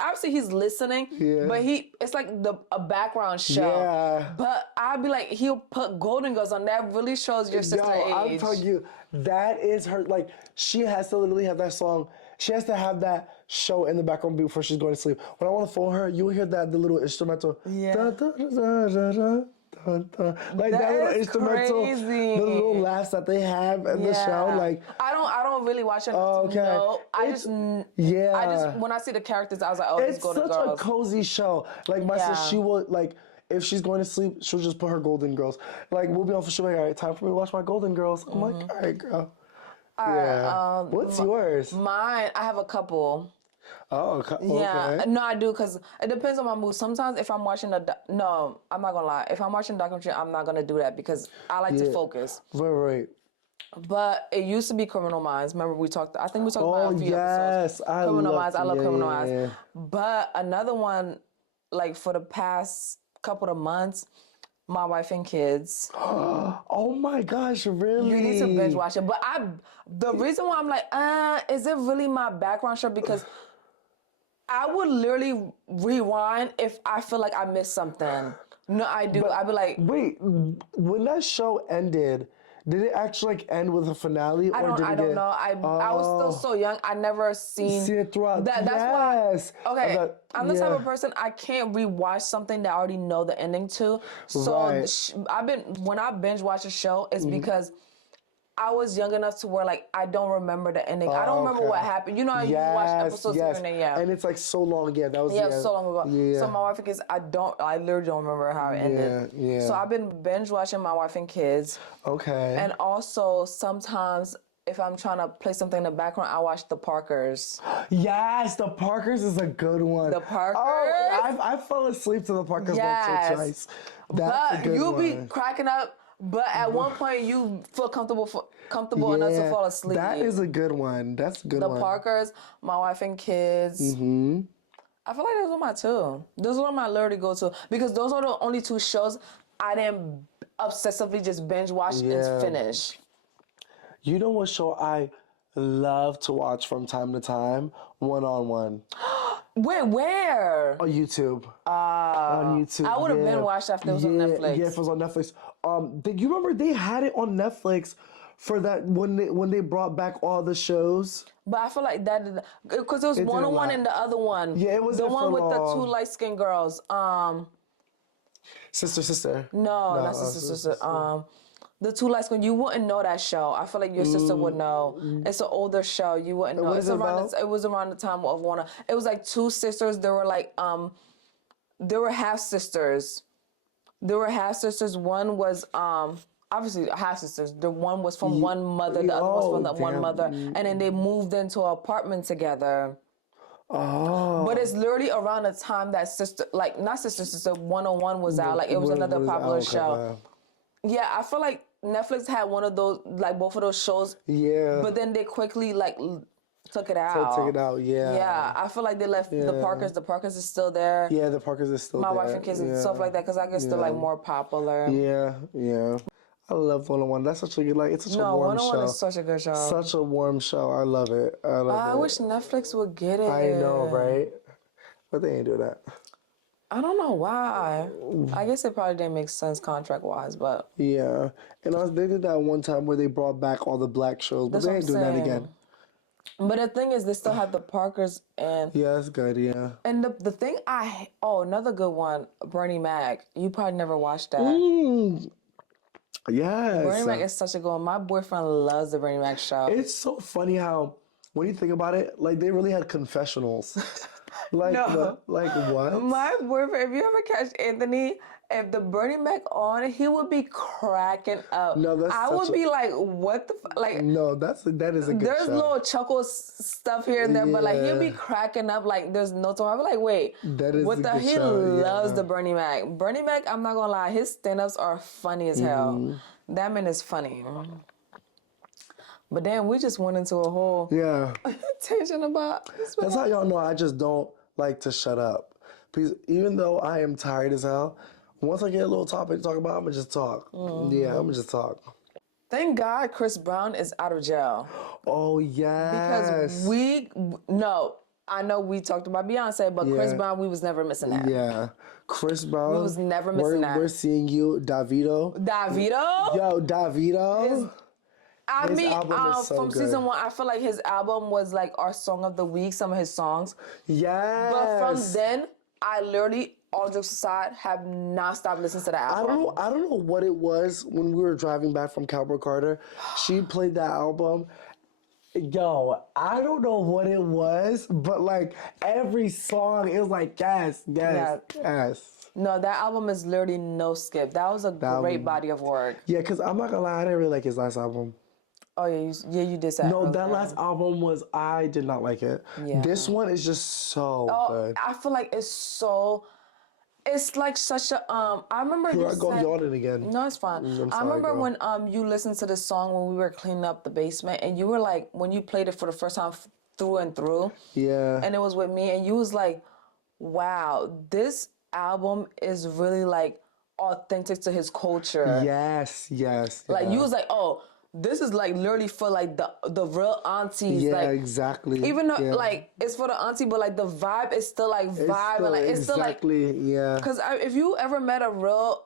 obviously he's listening, but it's like a background show. Yeah. But I'd be like, he'll put Golden Girls on. That really shows your sister's age. I'm telling you, that is her. Like, she has to literally have that song. She has to have that show in the background before she's going to sleep. When I want to phone her, you'll hear the little instrumental. Yeah. Da, da, da, da, da. Like that little instrumental, crazy. The little laughs that they have in the show. Like I don't really watch it. Okay. No, I just when I see the characters, I was like, oh, it's Golden Girls. It's such a cozy show. Like my sister, she will like. If she's going to sleep, she'll just put her Golden Girls. Like we'll be on for sure. Like, all right, time for me to watch my Golden Girls. I'm like, all right, girl. All right. What's yours? Mine, I have a couple. Oh, okay. Yeah, no, I do, because it depends on my mood. Sometimes if I'm watching no, I'm not gonna lie. If I'm watching a documentary, I'm not gonna do that because I like to focus. Right. But it used to be Criminal Minds. Remember I think we talked about it a few episodes. I love Criminal Minds. But another one, like for the past couple of months, My Wife and Kids. Oh my gosh, really? You need to binge watch it. But the reason why I'm like, is it really my background show? Because I would literally rewind if I feel like I missed something. No, I do. I'd be like... Wait, when that show ended, did it actually like end with a finale? I don't know. I was still so young. I never seen it throughout. That's why. Okay, I'm the type of person, I can't rewatch something that I already know the ending to. So when I binge watch a show, it's because I was young enough to where like I don't remember the ending. I don't remember what happened. You know how you watch episodes here and there, and it's like so long. Yeah, that was so long ago. Yeah. So My Wife and Kids, I literally don't remember how it ended. Yeah. So I've been binge watching My Wife and Kids. Okay. And also sometimes if I'm trying to play something in the background, I watch The Parkers. Yes, The Parkers is a good one. The Parkers. Oh, I fell asleep to The Parkers once or twice. That's a good you'll one. be cracking up. But at one point, you feel comfortable enough to fall asleep. That is a good one. That's a good one. The Parkers, My Wife and Kids. Mm-hmm. I feel like those are my two. Those are my literally go-to. Because those are the only two shows I didn't obsessively just binge watch and finish. You know what show I love to watch from time to time? One-on-One. Wait, where? On YouTube. On YouTube. I would have been watched after it was on Netflix. Yeah, if it was on Netflix. You remember they had it on Netflix for that when they brought back all the shows? But I feel like that because it was one-on-one and the other one. Yeah, it was the one with the two light-skinned girls. Sister. No, not sister. The two lights, you wouldn't know that show. I feel like your sister would know. It's an older show. You wouldn't know. What is it about? It was around the time of Warner. It was like two sisters. They were like, they were half sisters. There were half sisters. One was obviously half sisters. The one was from one mother. The other was from the one mother, and then they moved into an apartment together. Oh. But it's literally around the time that not Sister 101 was out. Like, it was another popular show. Yeah, I feel like Netflix had one of those, like, both of those shows. Yeah. But then they quickly, like, took it out. Took it out, yeah. Yeah, I feel like they left the Parkers. The Parkers is still there. Yeah, the Parkers is still My there. Wife and Kids and stuff like that, because I guess they're, like, more popular. Yeah. I love 101. That's such a good, like, it's such a warm show. 101 is such a good show. Such a warm show. I love it. I wish Netflix would get it. I know, right? But they ain't doing that. I don't know why. I guess it probably didn't make sense contract-wise, but... Yeah. And they did that one time where they brought back all the black shows, but they ain't doing that again. But the thing is, they still have the Parkers and... Yeah, that's good, yeah. And the thing another good one, Bernie Mac. You probably never watched that. Yes. Bernie Mac is such a good one. My boyfriend loves the Bernie Mac show. It's so funny how, when you think about it, like, they really had confessionals. Like, like what? My boyfriend, if you ever catch Anthony, if the Bernie Mac on, he would be cracking up. No, I would be like, what the like? No, that is a good There's show. little chuckle stuff here and there, but like he'll be cracking up like there's no time. I'll be like, wait, what the? He loves the Bernie Mac. Bernie Mac, I'm not gonna lie, his stand-ups are funny as hell. That man is funny. But then we just went into a whole tangent about. That's how y'all know I just don't like to shut up. Because even though I am tired as hell, once I get a little topic to talk about, I'm going to just talk. Yeah, I'm going to just talk. Thank God Chris Brown is out of jail. Oh, yes. Because I know we talked about Beyonce, but Chris Brown, we was never missing that. Yeah. Chris Brown. We was never missing that. We're seeing you, Davido. Davido? Yo, Davido. His album is so from good. season 1, I feel like his album was like our song of the week, some of his songs. Yes. But from then, I literally, all jokes aside, have not stopped listening to that album. I don't know what it was when we were driving back from Cowboy Carter. She played that album. Yo, I don't know what it was, but like every song, it was like, yes. No, that album is literally no skip. That was a great body of work. Yeah, because I'm not going to lie, I didn't really like his last album. Oh, yeah, you did say that. No, that last album I did not like it. Yeah. This one is just so good. I feel like it's like such a, I remember Here I go yawning again. No, it's fine. I remember when you listened to the song when we were cleaning up the basement, and you were like, when you played it for the first time through and through. Yeah. And it was with me, and you was like, wow, this album is really like authentic to his culture. Yes. Like you was like, oh, this is like literally for like the real aunties. Yeah, like, exactly. Even though like it's for the auntie, but like the vibe is still like vibe, and like it's still like Because if you ever met a real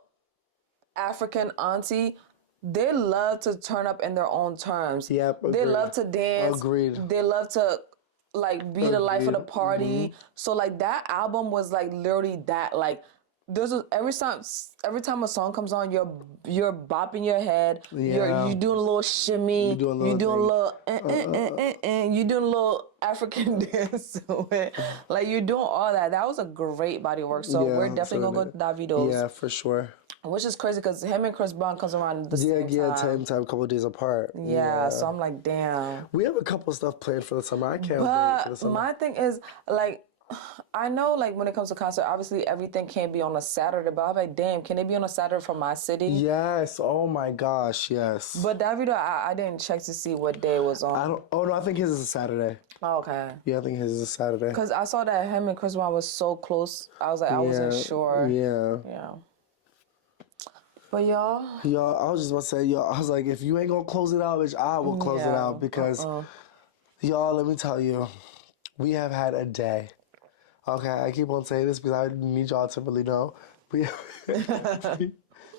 African auntie, they love to turn up in their own terms. Yep, agreed. They love to dance. Agreed. They love to like be the life of the party. So like that album was like literally that. Like every time a song comes on, you're bopping your head. Yeah. You're doing a little shimmy. You're doing a little African dance to it. Like you're doing all that. That was a great body of work. So we're definitely gonna go to Davido's. Yeah, for sure. Which is crazy because him and Chris Brown comes around the same time. Yeah, same time, a couple of days apart. Yeah, so I'm like, damn. We have a couple of stuff planned for the summer. I can't wait for the summer. My thing is, like, I know, like, when it comes to concert, obviously everything can't be on a Saturday, but I'm like, damn, can it be on a Saturday from my city? Yes, oh my gosh, yes. But Davido, I didn't check to see what day it was on. I think his is a Saturday. Oh, okay. Yeah, I think his is a Saturday. Because I saw that him and Chris Brown was so close. I was like, I wasn't sure. Yeah. But y'all, I was just about to say, I was like, if you ain't gonna close it out, bitch, I will close it out because, y'all, let me tell you, we have had a day. Okay, I keep on saying this because I need y'all to really know. We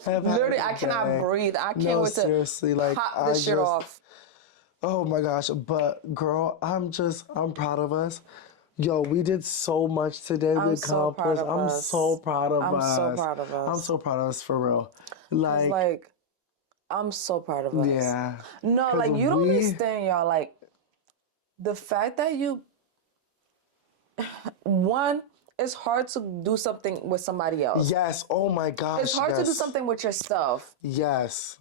have literally, I cannot breathe. I can't wait to seriously, like, pop this shit off. Oh my gosh, but girl, I'm proud of us. Yo, we did so much today. We accomplished. I'm so proud of us. I'm so proud of us. I'm so proud of us for real. Like I'm so proud of us. Yeah. No, like you don't understand, y'all. Like the fact that you it's hard to do something with somebody else. Yes. Oh my gosh. It's hard to do something with yourself. Yes.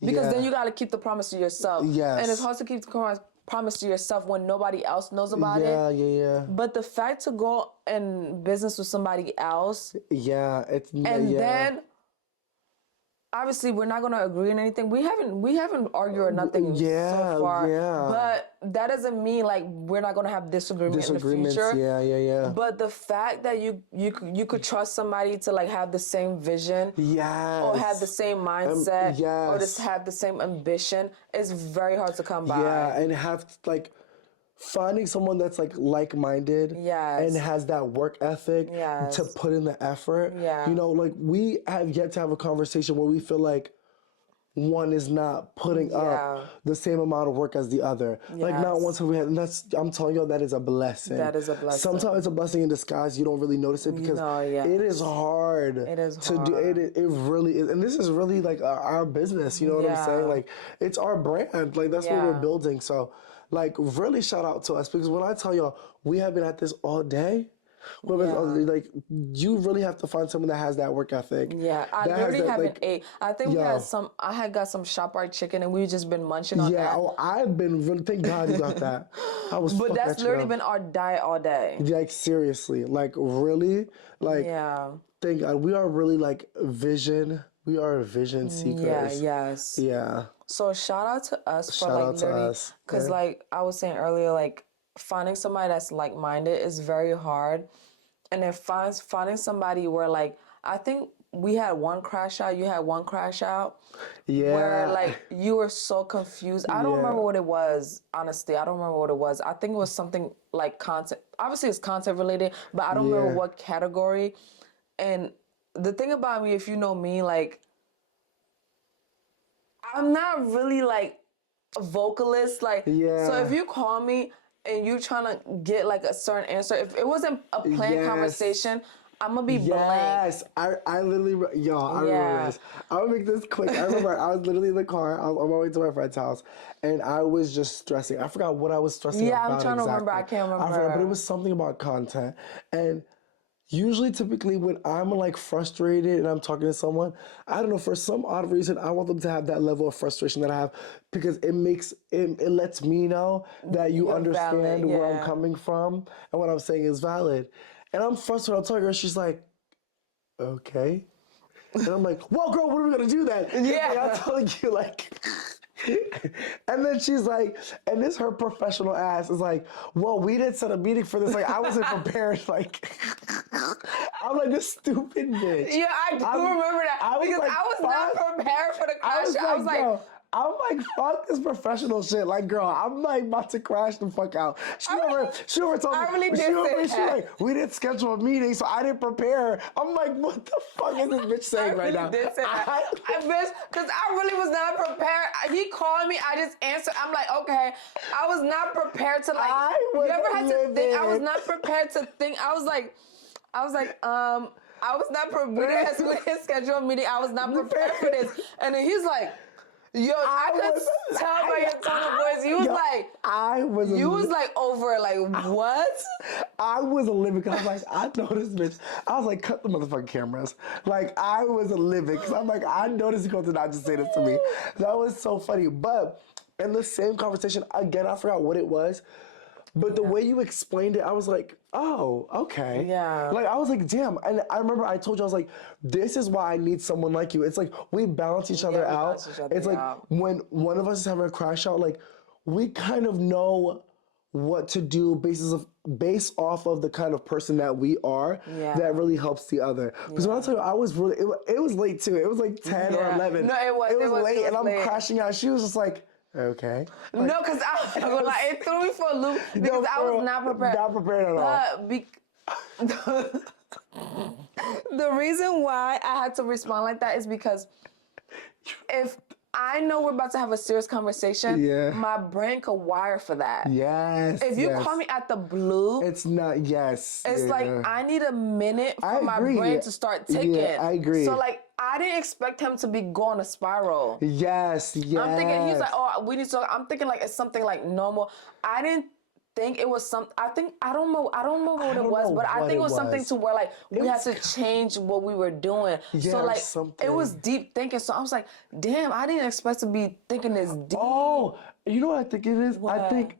Because then you got to keep the promise to yourself. Yes. And it's hard to keep the promise to yourself when nobody else knows about it. Yeah. But the fact to go in business with somebody else. Yeah. Then obviously we're not gonna agree on anything. We haven't argued or nothing so far. Yeah. But that doesn't mean like we're not gonna have disagreements in the future. Yeah. But the fact that you could trust somebody to like have the same vision, or have the same mindset, or just have the same ambition is very hard to come by. Yeah, and have like finding someone that's like-minded and has that work ethic to put in the effort. You know, like we have yet to have a conversation where we feel like one is not putting up the same amount of work as the other. Like not once have we had, and I'm telling you, that is a blessing. That is a blessing. Sometimes it's a blessing in disguise. You don't really notice it because it is hard. It is to hard. do. It really is, and this is really like our business. You know what I'm saying? Like it's our brand. Like that's what we're building. So. Like, really shout out to us because when I tell y'all, we have been at this all day. Like, you really have to find someone that has that work ethic. Yeah, I literally haven't ate. I think I had got some ShopRite chicken and we've just been munching on that. Yeah, I've been really, thank God you got that. But that's literally been our diet all day. Like, seriously. Like, really? Like, thank God. We are really like we are vision seekers. Yeah. So shout out to us for like learning, because like I was saying earlier, like finding somebody that's like-minded is very hard, and then finding somebody where like I think we had one crash out, you had one crash out, where like you were so confused. I don't remember what it was. Honestly, I don't remember what it was. I think it was something like content. Obviously, it's content related, but I don't remember what category. And the thing about me, if you know me, like. I'm not really like a vocalist, like so if you call me and you trying to get like a certain answer, if it wasn't a planned conversation, I'm gonna be blank. Yes, I literally, I remember this. I'll make this quick. I remember I was literally in the car. I was on my way to my friend's house, and I was just stressing. I forgot what I was stressing about. I'm trying to remember. I can't remember. I forgot, but it was something about content. And usually, typically, when I'm like frustrated and I'm talking to someone, I don't know, for some odd reason, I want them to have that level of frustration that I have because it lets me know that you understand valid, where I'm coming from and what I'm saying is valid. And I'm frustrated. I'm talking to her. She's like, okay. And I'm like, well, girl, what are we going to do then? And I'm telling you, like... And then she's like, and this her professional ass is like, well, we didn't set a meeting for this. Like, I wasn't prepared. Like, I'm like, this stupid bitch. Yeah, I do remember that. Because I was not prepared for the crash. I was like, I'm like, fuck this professional shit. Like, girl, I'm like about to crash the fuck out. She never told me. I really did say that. Like, we didn't schedule a meeting, so I didn't prepare. I'm like, what the fuck is this bitch saying right now? I really did say that. Because I really was not prepared. He called me, I just answered. I'm like, okay. I was not prepared to like, you ever had to think? I was not prepared to think. I was like, I was not prepared. We didn't schedule a meeting. I was not prepared for this. And then he's like, yo, I could tell by your tone of voice. You was like over, like, what? I was livid because I was like, I know this bitch. I was like, cut the motherfucking cameras. Like, I was livid because I'm like, I know this girl did not just say this to me. That was so funny. But in the same conversation, again, I forgot what it was. But the way you explained it, I was like, oh, okay. Yeah. Like, I was like, damn. And I remember I told you, I was like, this is why I need someone like you. It's like, we balance each other out. It's like, when one of us is having a crash out, like, we kind of know what to do based off of the kind of person that we are that really helps the other. Because when I tell you, I was really, it was late too. It was like 10 or 11. No, it was late. And I'm crashing out. She was just like, okay. Like, no, because it threw me for a loop because I was not prepared. Not prepared at all. The reason why I had to respond like that is because if I know we're about to have a serious conversation, my brain could wire for that. Yes. If you call me at the blue, it's not, It's like I need a minute for my brain to start ticking. Yeah, I agree. So like, I didn't expect him to be going a spiral. Yes. I'm thinking, he's like, oh, we need to, I'm thinking like it's something like normal. I didn't think it was I don't know what it was, but I think it was something to where like we had to change what we were doing. Yeah, so like something. It was deep thinking. So I was like, damn, I didn't expect to be thinking this deep. Oh, you know what I think it is? What? I think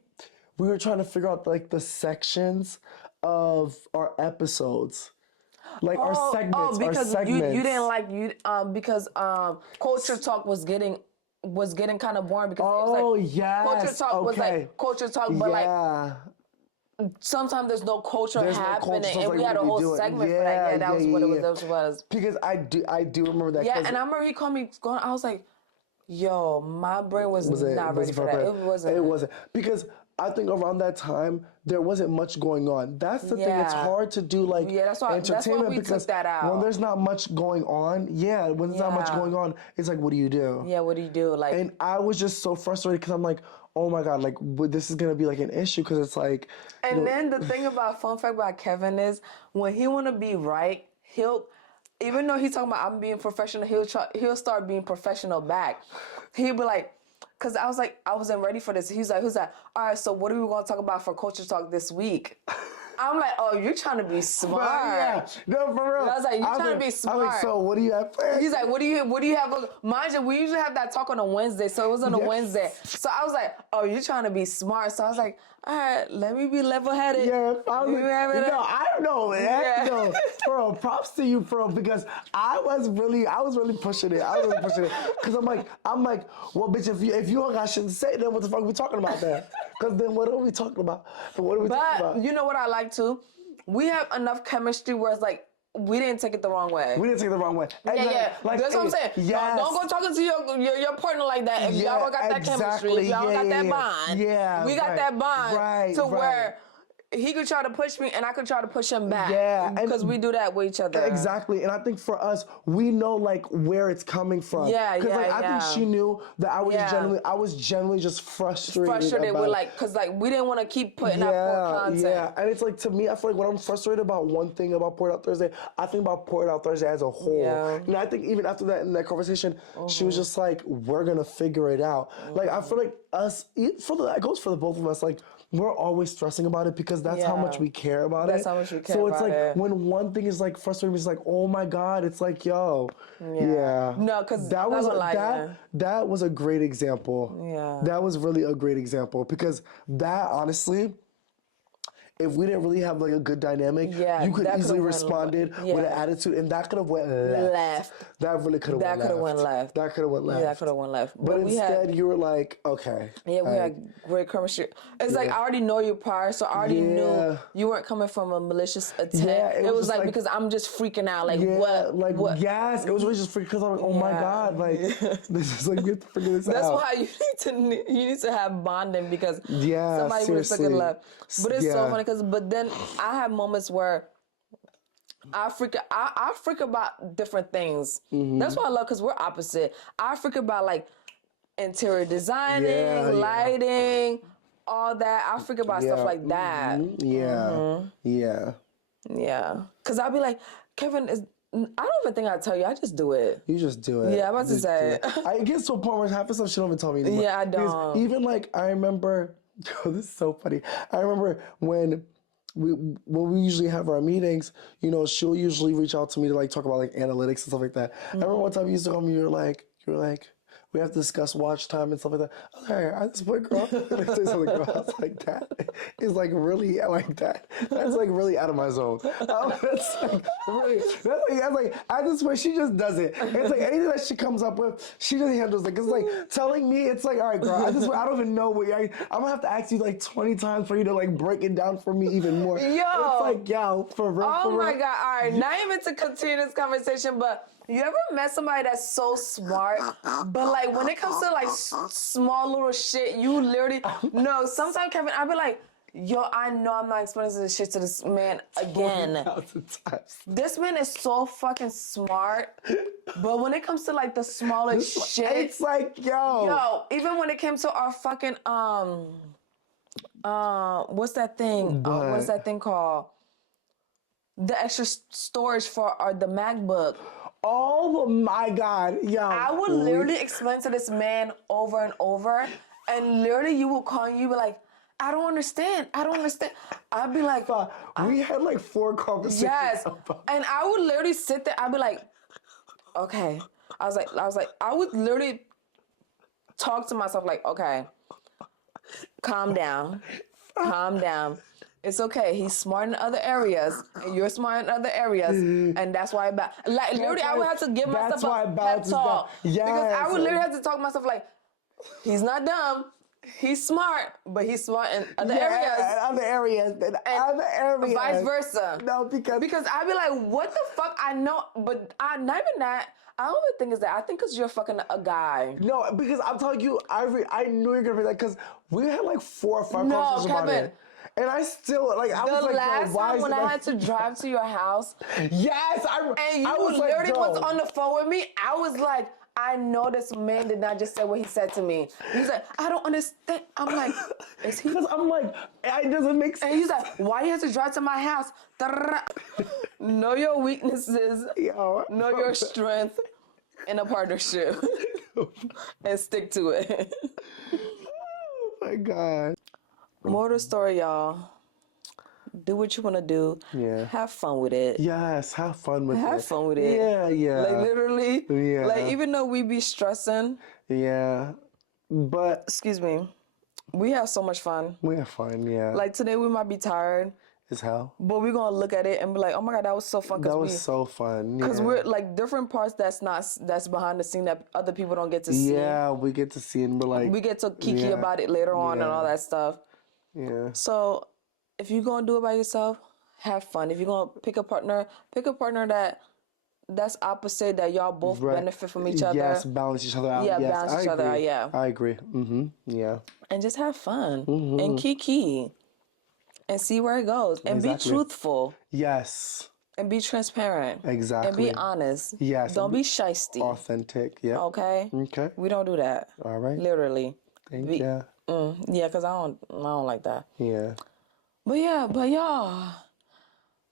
we were trying to figure out like the sections of our episodes. Like our segments. Because our segments. you didn't like because culture talk was getting kind of boring because it was like yes. culture talk was like culture talk, but like sometimes there's no culture happening, culture, and like, we had a whole segment for that. Yeah, that was what it was. Because I do remember that. Yeah, and I remember he called me going. I was like, "Yo, my brain was not ready for that. It wasn't. It wasn't because I think around that time there wasn't much going on. That's the thing. It's hard to do like entertainment that's why we because took that out. when there's not much going on, when there's not much going on, it's like, what do you do? Yeah, what do you do? Like, and I was just so frustrated because I'm like, oh my God, like this is gonna be like an issue because it's like. And then the thing about fun fact about Kevin is when he wanna be right, even though he's talking about I'm being professional, he'll start being professional back. He'll be like, cause I was like, I wasn't ready for this. He's like, all right, so what are we gonna talk about for Culture Talk this week? I'm like, oh, you're trying to be smart. Yeah, no, for real. And I was like, you're trying to be smart. I was like, so what do you have planned? He's like, what do you have? Mind you, we usually have that talk on a Wednesday, so it was on a Wednesday. So I was like, oh, you're trying to be smart. So I was like, all right, let me be level-headed. Yeah, I was like, I don't know, man. Yeah. No, bro, props to you, bro, because I was really pushing it. I was really pushing it. Because I'm like, well, bitch, if you don't got shit to say, then what the fuck are we talking about then? Because then what are we talking about? But you know what I like too? We have enough chemistry where it's like, we didn't take it the wrong way. We didn't take it the wrong way. Yeah. Like, that's what I'm saying. Yes. Don't go talking to your partner like that. If y'all don't got that chemistry, if y'all don't got that bond, we got that bond where he could try to push me and I could try to push him back. Yeah. Because we do that with each other. Exactly. And I think for us, we know like where it's coming from. Yeah, Because like I think she knew that I was generally just frustrated. With like, because like we didn't want to keep putting out poor content. Yeah. And it's like, to me, I feel like when I'm frustrated about one thing about Pour It Out Thursday, I think about Pour It Out Thursday as a whole. Yeah. And I think even after that, in that conversation, she was just like, we're going to figure it out. Like, I feel like it goes for the both of us, like, we're always stressing about it because that's how much we care about it. That's how much we care So about it's like it. when one thing is like frustrating, it's like, oh my God, it's like, yo. Yeah. No, because that was a great example. Yeah. That was really a great example because that honestly, if we didn't really have like a good dynamic, you could easily responded with an attitude, and that could have went left. That really could have went left. That could have went left. Yeah, that could have went left. But instead, you were like, okay. Yeah, we had great chemistry. It's like I already know you prior, so I already knew you weren't coming from a malicious intent. Yeah, it was like because I'm just freaking out. Like what? Yes, it was really just freaking because I'm like, oh my God, like this is like we have to figure this out. That's why you need to have bonding because somebody would have took it left. But it's so funny. But then I have moments where I freak about different things. That's why I love, because we're opposite. I freak about like interior designing, lighting, all that. I freak about stuff like that. Yeah. Because I'll be like, Kevin, I don't even think I tell you. I just do it. You just do it. Yeah, I'm about to say it. I get to a point where half the stuff she don't even tell me anymore. Yeah, I don't. Because even like, I remember, this is so funny. I remember when we usually have our meetings, you know, she'll usually reach out to me to like talk about like analytics and stuff like that. I remember one time you used to call me, you were like, we have to discuss watch time and stuff like that. I was like, all right, at this point, girl, and I say something, girl, I was like, that is like really like that. That's like really out of my zone. That's like at this point, she just does it. It's like anything that she comes up with, she just handles it. It's like telling me, it's like, all right, girl, at this point, I don't even know what I'm gonna have to ask you like 20 times for you to like break it down for me even more. Yo, it's like, yo, for real. Oh my God! All right, not even to continue this conversation, but. You ever met somebody that's so smart, but like when it comes to like small little shit, you literally no. Sometimes Kevin, I'll be like, yo, I know I'm not explaining this shit to this man again. This man is so fucking smart, but when it comes to like the smallest shit, it's like yo, even when it came to our fucking what's that thing? What is that thing called? The extra storage for the MacBook. Oh my God, yo. I would literally explain to this man over and over, and literally you will call and you be like, I don't understand. I'd be like, we had like 4 conversations. Yes. And I would literally sit there. I'd be like, okay. I was like, I would literally talk to myself like, okay, calm down. Calm down. It's okay. He's smart in other areas, and you're smart in other areas, and that's why literally I would have to give myself a pep talk. Yes. Because I would literally have to talk to myself like, he's not dumb. He's smart, but he's smart in other areas. Other areas. Vice versa. No, because I'd be like, what the fuck? I know, but not even that. I don't even think it's that. I think because you're fucking a guy. No, because I'm telling you, I knew you were gonna be like, because we had like 4 or 5 conversations about it. And I still, like, I was like, the last time when I had to drive to your house. Yes, and you literally was on the phone with me. I was like, I know this man did not just say what he said to me. He's like, I don't understand. I'm like, is he? Because I'm like, it doesn't make sense. And he's like, why do you have to drive to my house? Know your weaknesses. Know your strength in a partnership. And stick to it. Oh my God. More of the story, y'all. Do what you want to do. Yeah. Have fun with it. Yes, have fun with it. Have fun with it. Yeah. Like, literally. Yeah. Like, even though we be stressing. Yeah. But. Excuse me. We have so much fun. We have fun, yeah. Like, today we might be tired. As hell. But we're going to look at it and be like, oh my God, that was so fun. That was so fun. Because we're like different parts that's behind the scene that other people don't get to see. Yeah, we get to see and be like. We get to kiki about it later on and all that stuff. Yeah. So if you're going to do it by yourself, have fun. If you're going to pick a partner that's opposite, that y'all both benefit from each other. Yes, balance each other out. Yeah, yes, balance each other out, yeah. I agree. Mm-hmm. Yeah. And just have fun. And kiki. And see where it goes. And be truthful. Yes. And be transparent. Exactly. And be honest. Yes. Don't be shysty. Authentic. Yeah. Okay? Okay. We don't do that. All right. Literally. Thank you. Yeah, because I don't like that. Yeah. But y'all,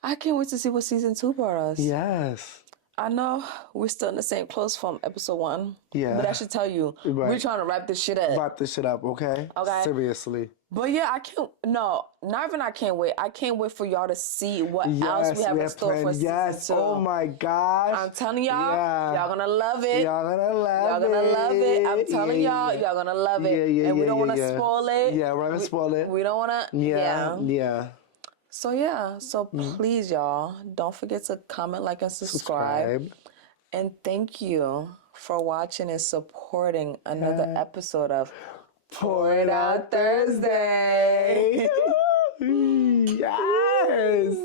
I can't wait to see what season 2 brought us. Yes. I know we're still in the same clothes from episode 1. Yeah. But I should tell you, we're trying to wrap this shit up. Okay? Okay. Seriously. But yeah, I can't wait. I can't wait for y'all to see what else we have in store for season 2. Oh my gosh. I'm telling y'all, y'all gonna love it. Y'all gonna love it. I'm telling y'all gonna love it. And we don't want to spoil it. Yeah, we're gonna spoil it. We don't want to. Yeah. So please, y'all, don't forget to comment, like, and subscribe. And thank you for watching and supporting another episode of Pour It Out Thursday. Yes.